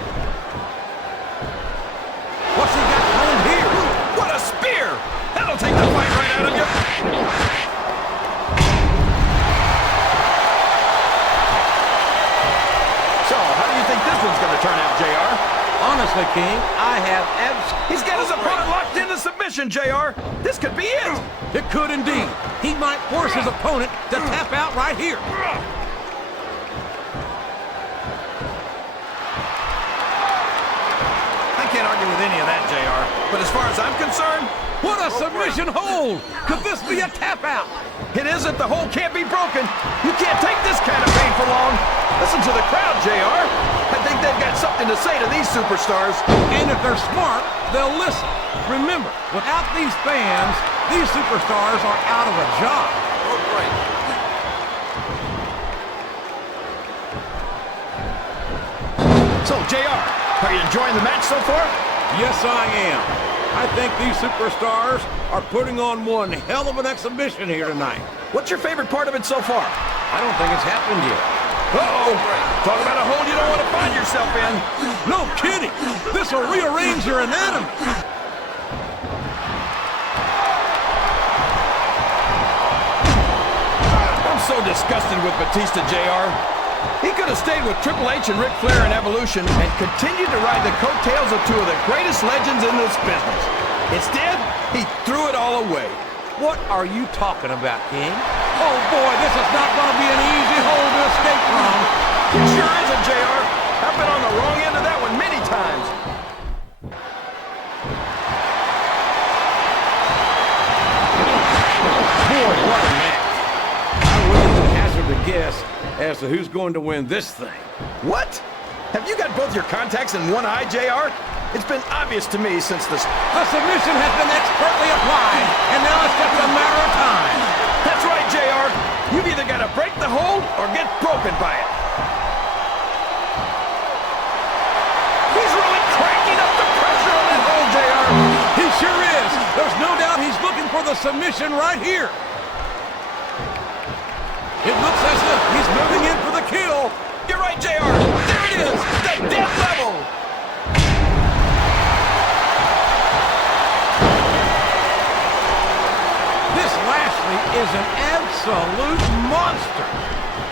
What's he got planned here? What a spear! That'll take the fight right out of you. So, how do you think this one's going to turn out, JR? Honestly, King, I have He's got his opponent locked into submission, JR. This could be it. It could indeed. He might force his opponent to tap out right here. I can't argue with any of that, JR. But as far as I'm concerned, what a submission hold! Could this be a tap out? It isn't. The hold can't be broken. You can't take this kind of pain for long. Listen to the crowd, JR. I think they've got something to say to these superstars. And if they're smart, they'll listen. Remember, without these fans, these superstars are out of a job. Oh, great. So, JR, are you enjoying the match so far? Yes, I am. I think these superstars are putting on one hell of an exhibition here tonight. What's your favorite part of it so far? I don't think it's happened yet. Uh-oh. Talk about a hole you don't want to find yourself in. No kidding. This will rearrange your anatomy. I'm so disgusted with Batista, JR. He could have stayed with Triple H and Ric Flair in Evolution and continued to ride the coattails of two of the greatest legends in this business. Instead, he threw it all away. What are you talking about, King? Oh boy, this is not going to be an easy hole to escape from. It sure isn't, JR. I've been on the wrong end of that one many times. Boy, what a match. I wouldn't hazard a guess as to who's going to win this thing. What? Have you got both your contacts in one eye, JR? It's been obvious to me since the submission has been expertly applied, and now it's just a matter of time. That's right, JR. You've either got to break the hold or get broken by it. He's really cranking up the pressure on that hold, JR. He sure is. There's no doubt he's looking for the submission right here. It looks as if he's moving in for the kill. You're right, JR. There it is. The death level. This Lashley is an absolute monster.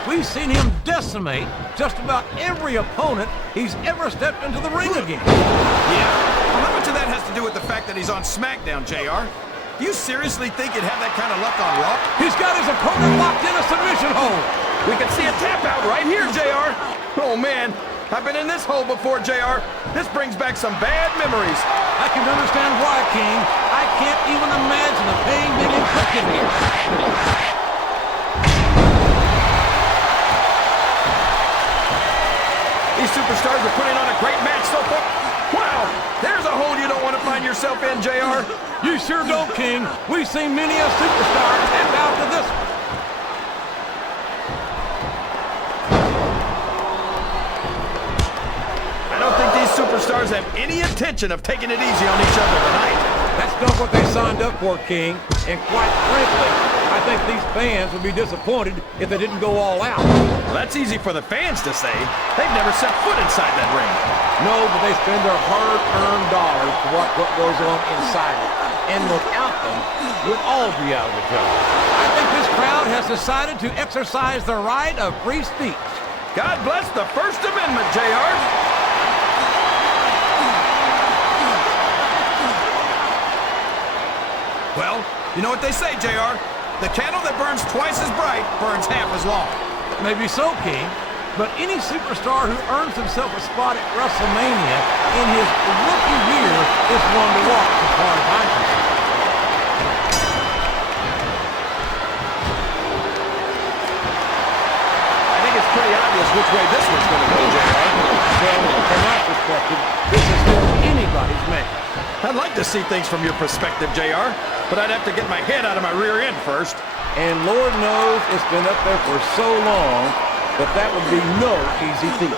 We we've seen him decimate just about every opponent he's ever stepped into the ring against. Yeah. Well, how much of that has to do with the fact that he's on SmackDown, JR? Do you seriously think he'd have that kind of luck on Raw? He's got his opponent locked in a submission hold. We can see a tap out right here, JR. Oh, man. I've been in this hole before, JR. This brings back some bad memories. I can understand why, King. I can't even imagine the pain being inflicted here. These superstars are putting on a great match so far. Wow, there's a hole you don't want to find yourself in, JR. You sure don't, King. We've seen many a superstar tap out to this one. I don't think these superstars have any intention of taking it easy on each other tonight. That's not what they signed up for, King. And quite frankly, I think these fans would be disappointed if they didn't go all out. Well, that's easy for the fans to say. They've never set foot inside that ring. No, but they spend their hard-earned dollars to watch what goes on inside it. And without them, we'd all be out of a job. I think this crowd has decided to exercise their right of free speech. God bless the First Amendment, JR. Well, you know what they say, JR? The candle that burns twice as bright burns half as long. Maybe so, King. But any superstar who earns himself a spot at WrestleMania in his rookie year is one to watch as far as I'm concerned. I think it's pretty obvious which way this one's going to go, JR. Well, from my perspective, this is still anybody's match. I'd like to see things from your perspective, JR, but I'd have to get my head out of my rear end first. And Lord knows it's been up there for so long that that would be no easy feat.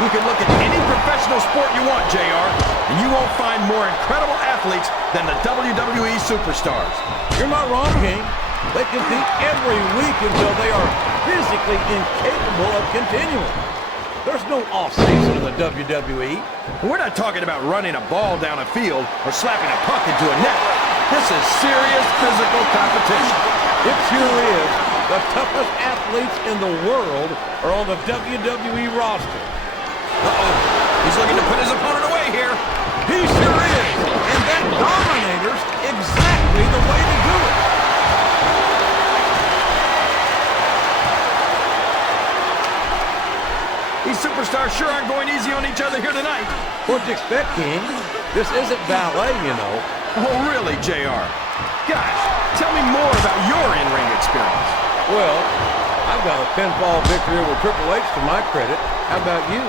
You can look at any professional sport you want, JR, and you won't find more incredible athletes than the WWE superstars. You're not wrong, King. They compete every week until they are physically incapable of continuing. There's no off-season in the WWE. We're not talking about running a ball down a field or slapping a puck into a net. This is serious physical competition. It sure is. The toughest athletes in the world are on the WWE roster. Uh-oh. He's looking to put his opponent away here. He sure is. And that Dominator's exactly the way to do it. These superstars sure aren't going easy on each other here tonight. What'd you expect, King? This isn't ballet, you know. Oh, really, JR? Gosh, tell me more about your in-ring experience. Well, I've got a pinfall victory over Triple H to my credit. How about you?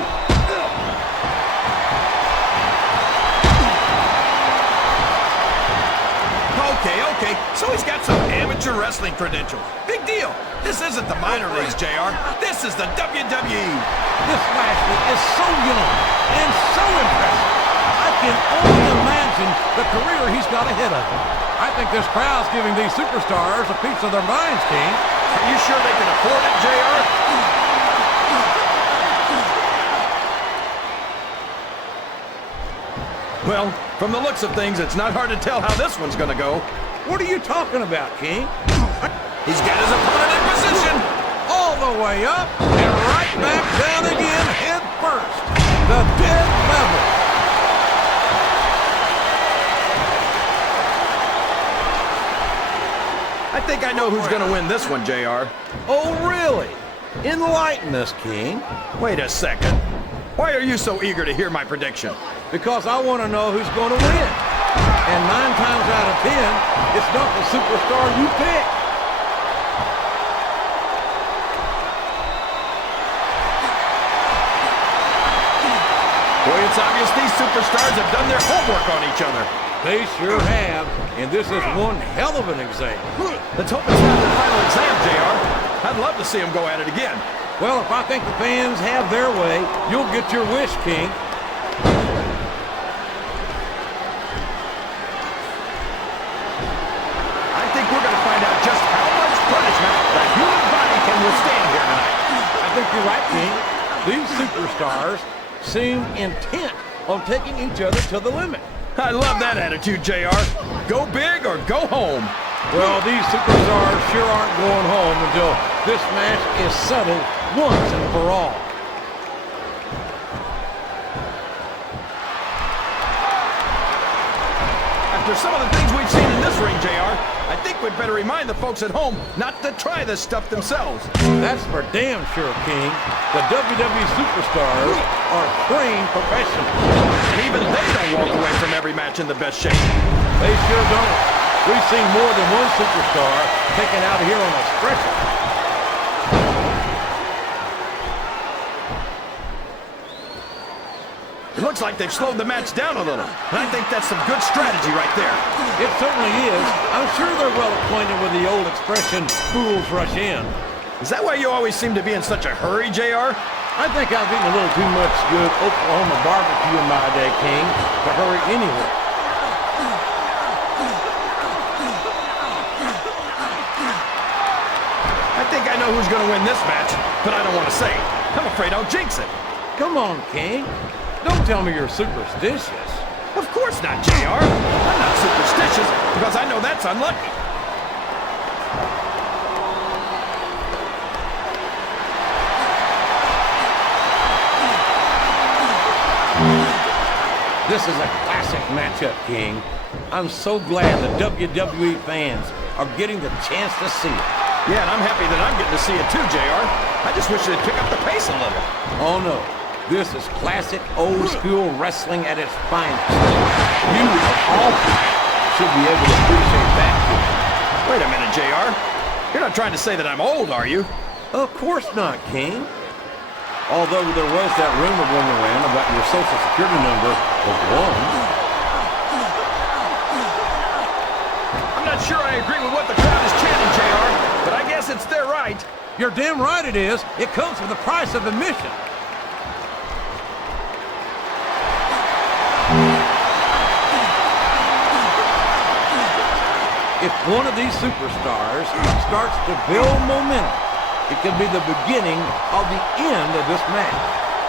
Okay. So he's got some amateur wrestling credentials. Big deal. This isn't the minor leagues, JR. This is the WWE. This Lashley is so young and so impressive. I can only imagine the career he's got ahead of him. I think this crowd's giving these superstars a piece of their minds, King. Are you sure they can afford it, JR? Well, from the looks of things, it's not hard to tell how this one's going to go. What are you talking about, King? He's got his opponent in position. All the way up and right back down again, head first. The dead level. I think I know who's going to win this one, JR. Oh, really? Enlighten us, King. Wait a second. Why are you so eager to hear my prediction? Because I want to know who's going to win. And 9 times out of 10, it's not the superstar you pick. Boy, it's obvious these superstars have done their homework on each other. They sure have, and this is one hell of an exam. Let's hope it's not their final exam, JR. I'd love to see them go at it again. Well, if I think the fans have their way, you'll get your wish, King. I think we're going to find out just how much punishment the human body can withstand here tonight. I think you're right, King. These superstars seem intent on taking each other to the limit. I love that attitude, JR. Go big or go home. Well, these superstars sure aren't going home until this match is settled once and for all. After some of the things we've seen in this ring, JR, I think we'd better remind the folks at home not to try this stuff themselves. That's for damn sure, King. The WWE superstars are trained professionals. And even they don't walk away from every match in the best shape. They sure don't. We've seen more than one superstar taken out of here on a stretcher. It looks like they've slowed the match down a little. And I think that's some good strategy right there. It certainly is. I'm sure they're well acquainted with the old expression, fools rush in. Is that why you always seem to be in such a hurry, JR? I think I've eaten a little too much good Oklahoma barbecue in my day, King, to hurry anywhere. I think I know who's going to win this match, but I don't want to say it. I'm afraid I'll jinx it. Come on, King. Don't tell me you're superstitious. Of course not, JR. I'm not superstitious because I know that's unlucky. This is a classic matchup, King. I'm so glad the WWE fans are getting the chance to see it. Yeah, and I'm happy that I'm getting to see it too, JR. I just wish they'd pick up the pace a little. Oh, no. This is classic old-school wrestling at its finest. You, of all people, should be able to appreciate that, King. Wait a minute, JR. You're not trying to say that I'm old, are you? Of course not, King. Although there was that rumor going around about your social security number was 1. I'm not sure I agree with what the crowd is chanting, JR, but I guess it's their right. You're damn right it is. It comes with the price of admission. If one of these superstars starts to build momentum, it could be the beginning of the end of this match.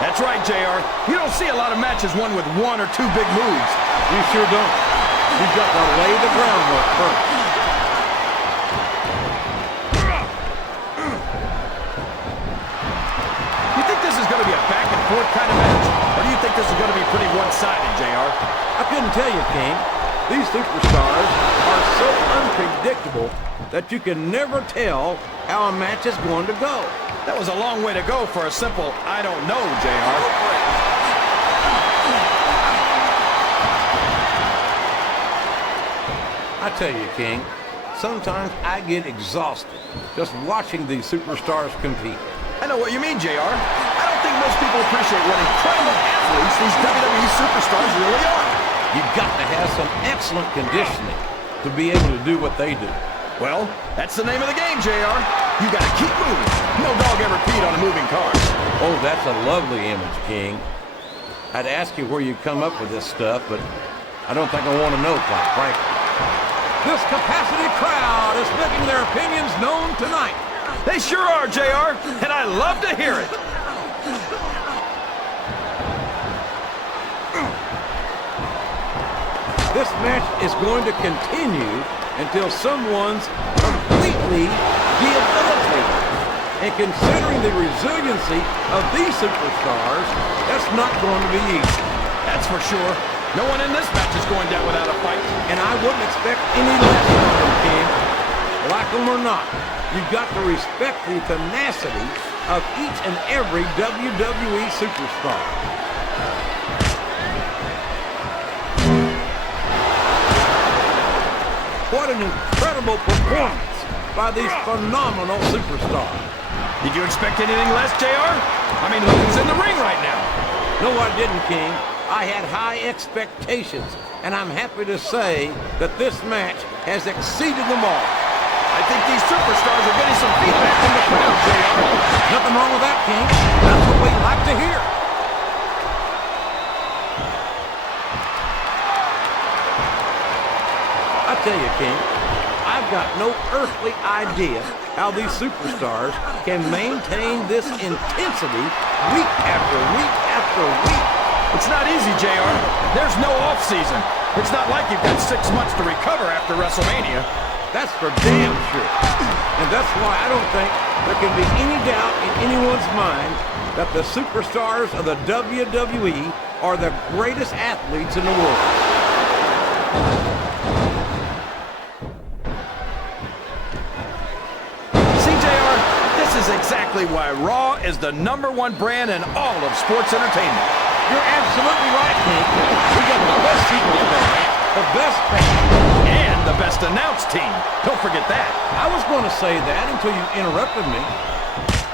That's right, JR. You don't see a lot of matches won with one or two big moves. You sure don't. You've got to lay the groundwork first. You think this is going to be a back-and-forth kind of match? Or do you think this is going to be pretty one-sided, JR? I couldn't tell you, King. These superstars are so unpredictable that you can never tell how a match is going to go. That was a long way to go for a simple, I don't know, JR. I tell you, King, sometimes I get exhausted just watching these superstars compete. I know what you mean, JR. I don't think most people appreciate what incredible athletes these WWE superstars really are. You've got to have some excellent conditioning to be able to do what they do. Well, that's the name of the game, JR. You gotta keep moving. No dog ever peed on a moving car. Oh, that's a lovely image, King. I'd ask you where you come up with this stuff, but I don't think I want to know, quite frankly. This capacity crowd is making their opinions known tonight. They sure are, JR, and I love to hear it. This match is going to continue until someone's completely debilitated. And considering the resiliency of these superstars, that's not going to be easy. That's for sure. No one in this match is going down without a fight. And I wouldn't expect any less from them, King. Like them or not, you've got to respect the tenacity of each and every WWE superstar. What an incredible performance by these phenomenal superstars. Did you expect anything less, JR? I mean, look who's in the ring right now. No, I didn't, King. I had high expectations, and I'm happy to say that this match has exceeded them all. I think these superstars are getting some feedback from the crowd, JR. Nothing wrong with that, King. That's what we like to hear. I tell you, King, I've got no earthly idea how these superstars can maintain this intensity week after week after week. It's not easy, JR. There's no off-season. It's not like you've got 6 months to recover after WrestleMania. That's for damn sure. And that's why I don't think there can be any doubt in anyone's mind that the superstars of the WWE are the greatest athletes in the world. CJR, this is exactly why Raw is the #1 brand in all of sports entertainment. You're absolutely right, King. We got the best superstars, the best fans, And the best announced team. Don't forget that. I was going to say that until you interrupted me.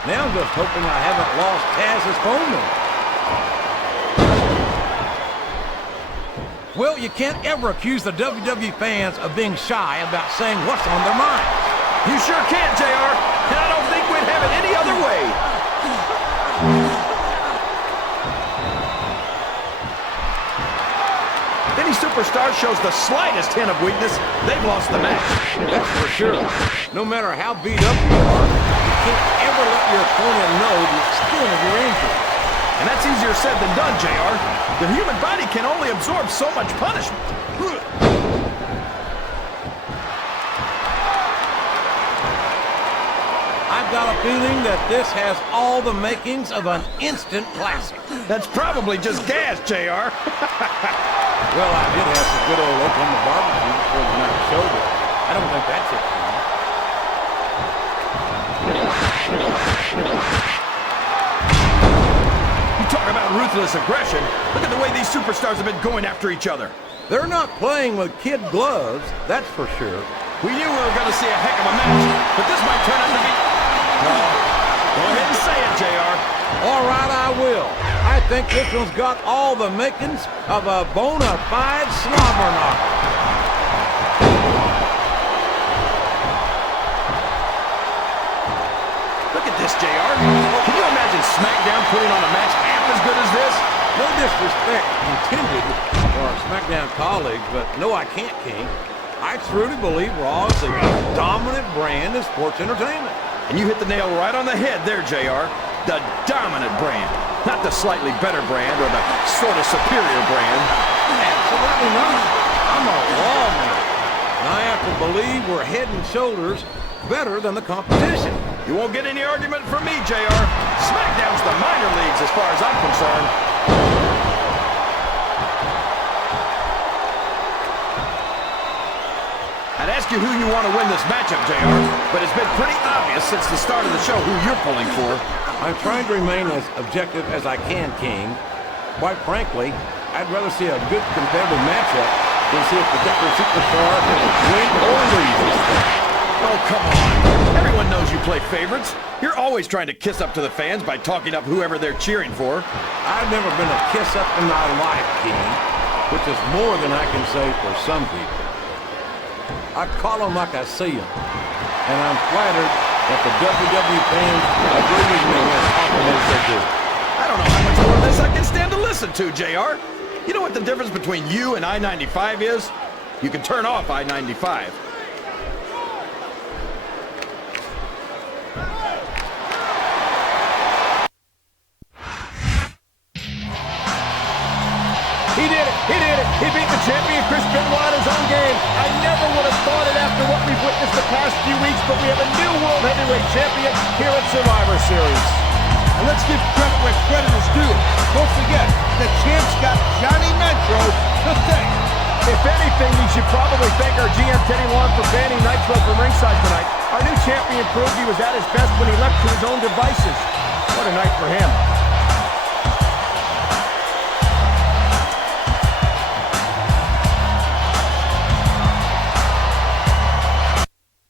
Now I'm just hoping I haven't lost Taz's phone number. Well, you can't ever accuse the WWE fans of being shy about saying what's on their minds. You sure can, JR. And I don't think we'd have it any other way. Any superstar shows the slightest hint of weakness, they've lost the match. That's for sure. No matter how beat up you are, you can't ever let your opponent know the extent of your injury. And that's easier said than done, JR. The human body can only absorb so much punishment. I've got a feeling that this has all the makings of an instant classic. That's probably just gas, JR. Well, I did have some good old Oklahoma barbecue before the night show, but I don't think that's it for me. You talk about ruthless aggression. Look at the way these superstars have been going after each other. They're not playing with kid gloves, that's for sure. We knew we were going to see a heck of a match, but this might turn out to be... No. Go ahead and say it, JR. All right, I will. I think this one's got all the makings of a bona fide slobber knocker. Look at this, JR. Can you imagine SmackDown putting on a match half as good as this? No disrespect intended for our SmackDown colleagues, but no, I can't, King. I truly believe Raw is the dominant brand of sports entertainment. And you hit the nail right on the head there, JR. The dominant brand. Not the slightly better brand or the sort of superior brand. Absolutely not. I'm a Raw man. And I have to believe we're head and shoulders better than the competition. You won't get any argument from me, JR. SmackDown's the minor leagues as far as I'm concerned. I'd ask you who you want to win this matchup, JR, but it's been pretty obvious since the start of the show who you're pulling for. I'm trying to remain as objective as I can, King. Quite frankly, I'd rather see a good competitive matchup than see a particular superstar win or lose this thing. Oh, come on. Everyone knows you play favorites. You're always trying to kiss up to the fans by talking up whoever they're cheering for. I've never been a kiss up in my life, King, which is more than I can say for some people. I call them like I see them, and I'm flattered that the WWE fans agree with me as often as they do. I don't know how much more of this I can stand to listen to, JR. You know what the difference between you and I-95 is? You can turn off I-95. He did it! He did it! He beat the champion Chris Benoit in his own game. I never would have thought it after what we've witnessed the past few weeks, but we have a new World Heavyweight Champion here at Survivor Series. And let's give credit where credit is due. Don't forget, the champ's got Johnny Nitro to thank. If anything, we should probably thank our GM Teddy Long for banning Nitro from ringside tonight. Our new champion proved he was at his best when he left to his own devices. What a night for him.